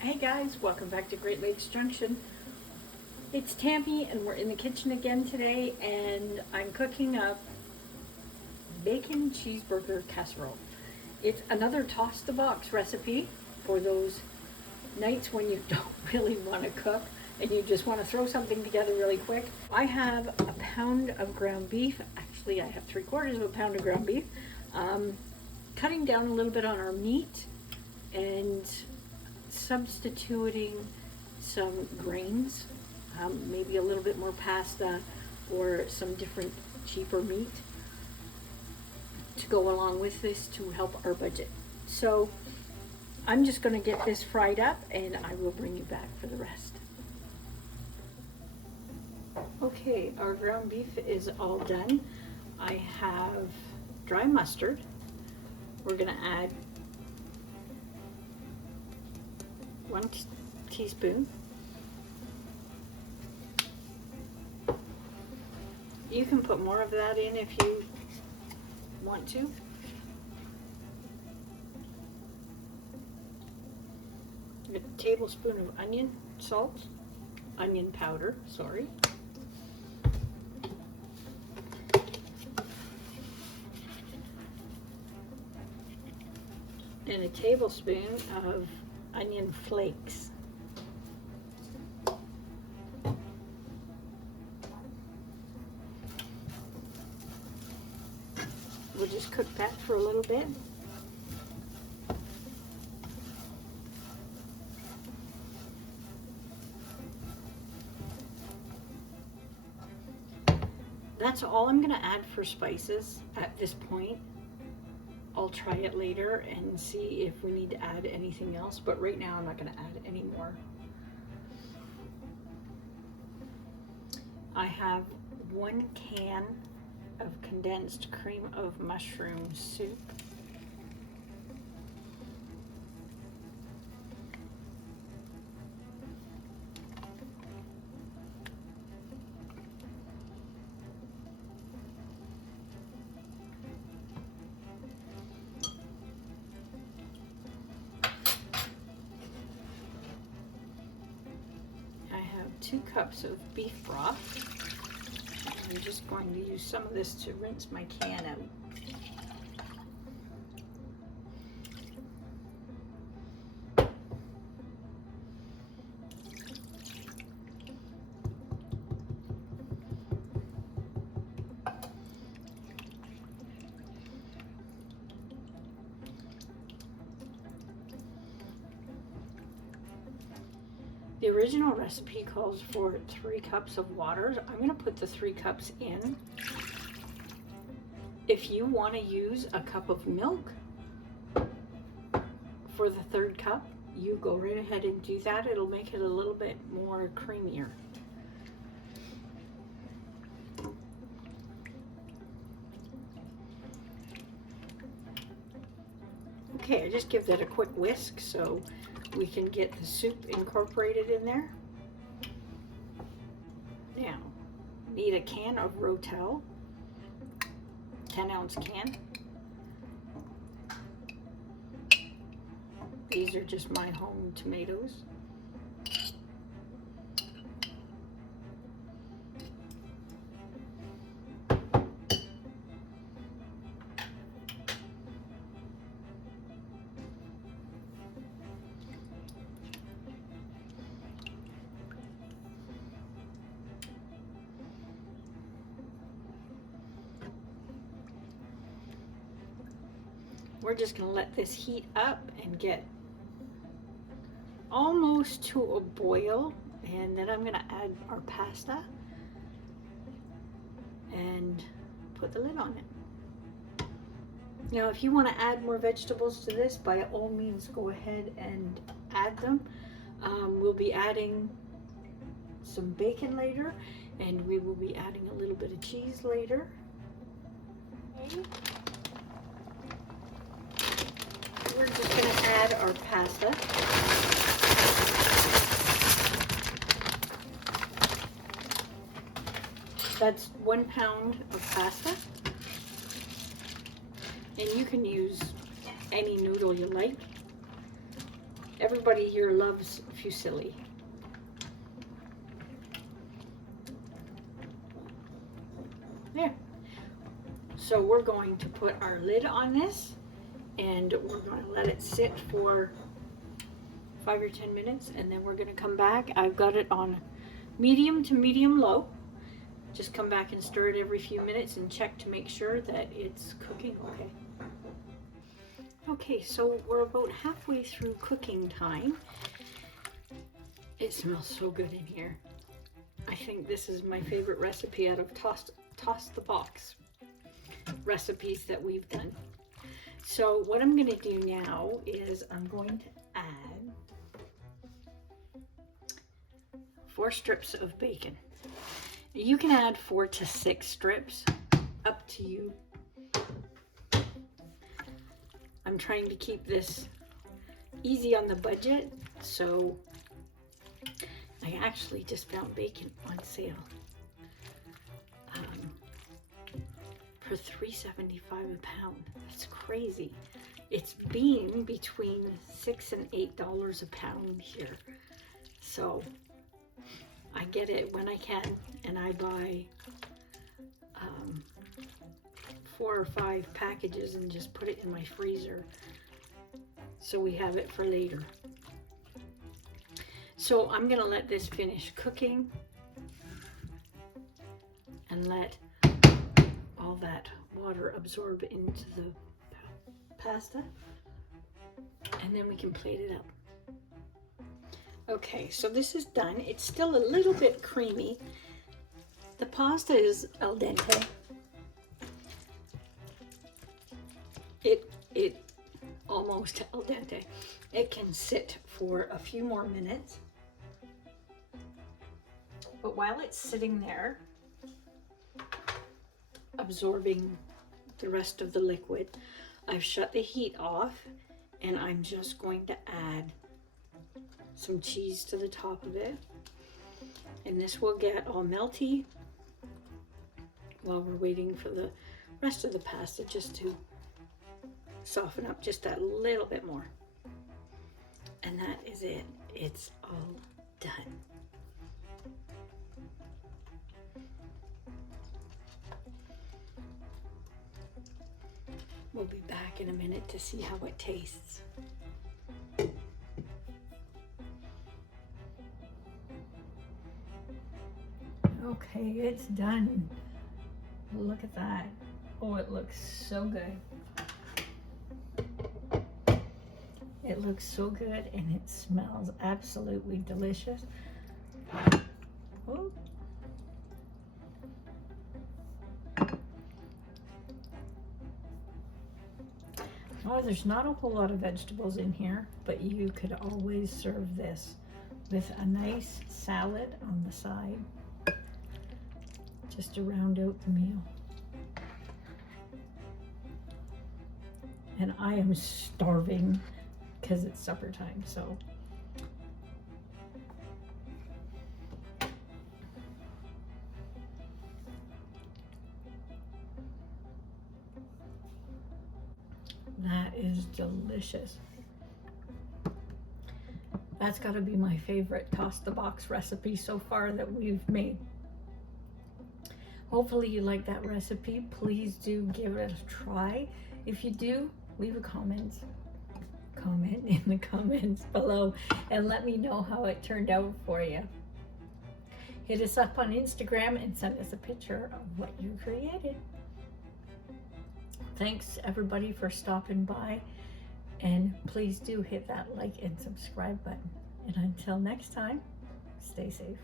Hey guys, welcome back to Great Lakes Junction. It's Tammy and we're in the kitchen again today, and I'm cooking up bacon cheeseburger casserole. It's another toss the box recipe for those nights when you don't really want to cook and you just want to throw something together really quick. I have a pound of ground beef. Actually, I have 3/4 of a pound of ground beef. Cutting down a little bit on our meat and substituting some grains, maybe a little bit more pasta or some different cheaper meat to go along with this to help our budget. So I'm just going to get this fried up and I will bring you back for the rest. Okay, our ground beef is all done. I have dry mustard. We're going to add 1 teaspoon. You can put more of that in if you want to. A tablespoon of onion powder, sorry. And a tablespoon of onion flakes. We'll just cook that for a little bit. That's all I'm going to add for spices at this point. I'll try it later and see if we need to add anything else, but right now I'm not going to add any more. I have 1 can of condensed cream of mushroom soup. I have 2 cups of beef broth. I'm just going to use some of this to rinse my can out. The original recipe calls for 3 cups of water. I'm going to put the 3 cups in. If you want to use a cup of milk for the 3rd cup, you go right ahead and do that. It'll make it a little bit more creamier. Okay, I just give that a quick whisk so we can get the soup incorporated in there. Now, need a can of Rotel, 10-ounce can. These are just my home tomatoes. We're just going to let this heat up and get almost to a boil, and then I'm going to add our pasta and put the lid on it. Now, if you want to add more vegetables to this, by all means go ahead and add them. We'll be adding some bacon later, and we will be adding a little bit of cheese later. Okay. We're just going to add our pasta. That's 1 pound of pasta. And you can use any noodle you like. Everybody here loves fusilli. There. So we're going to put our lid on this, and we're going to let it sit for 5 or 10 minutes, and then we're going to come back. I've got it on medium to medium low. Just come back and stir it every few minutes and check to make sure that it's cooking okay. Okay, so we're about halfway through cooking time. It smells so good in here. I think this is my favorite recipe out of toss the box recipes that we've done. So what I'm going to do now is I'm going to add 4 strips of bacon. You can add 4 to 6 strips, up to you. I'm trying to keep this easy on the budget, so I actually just found bacon on sale for $3.75 a pound. That's crazy. It's been between $6 and $8 a pound here, so I get it when I can, and I buy 4 or 5 packages and just put it in my freezer so we have it for later. So I'm gonna let this finish cooking and let all that water absorb into the pasta, and then we can plate it up. Okay, so this is done. It's still a little bit creamy. The pasta is al dente. It almost al dente. It can sit for a few more minutes. But while it's sitting there, absorbing the rest of the liquid, I've shut the heat off, and I'm just going to add some cheese to the top of it, and this will get all melty while we're waiting for the rest of the pasta just to soften up just a little bit more. And that is it. It's all done. We'll be back in a minute to see how it tastes. Okay, it's done. Look at that. Oh, it looks so good. It looks so good, and it smells absolutely delicious. Oh. Oh, there's not a whole lot of vegetables in here, but you could always serve this with a nice salad on the side, just to round out the meal. And I am starving because it's supper time, so. That is delicious. That's got to be my favorite toss the box recipe so far that we've made. Hopefully you like that recipe. Please do give it a try. If you do, leave a comment in the comments below and let me know how it turned out for you. Hit us up on Instagram and send us a picture of what you created. Thanks everybody for stopping by, and please do hit that like and subscribe button. And until next time, stay safe.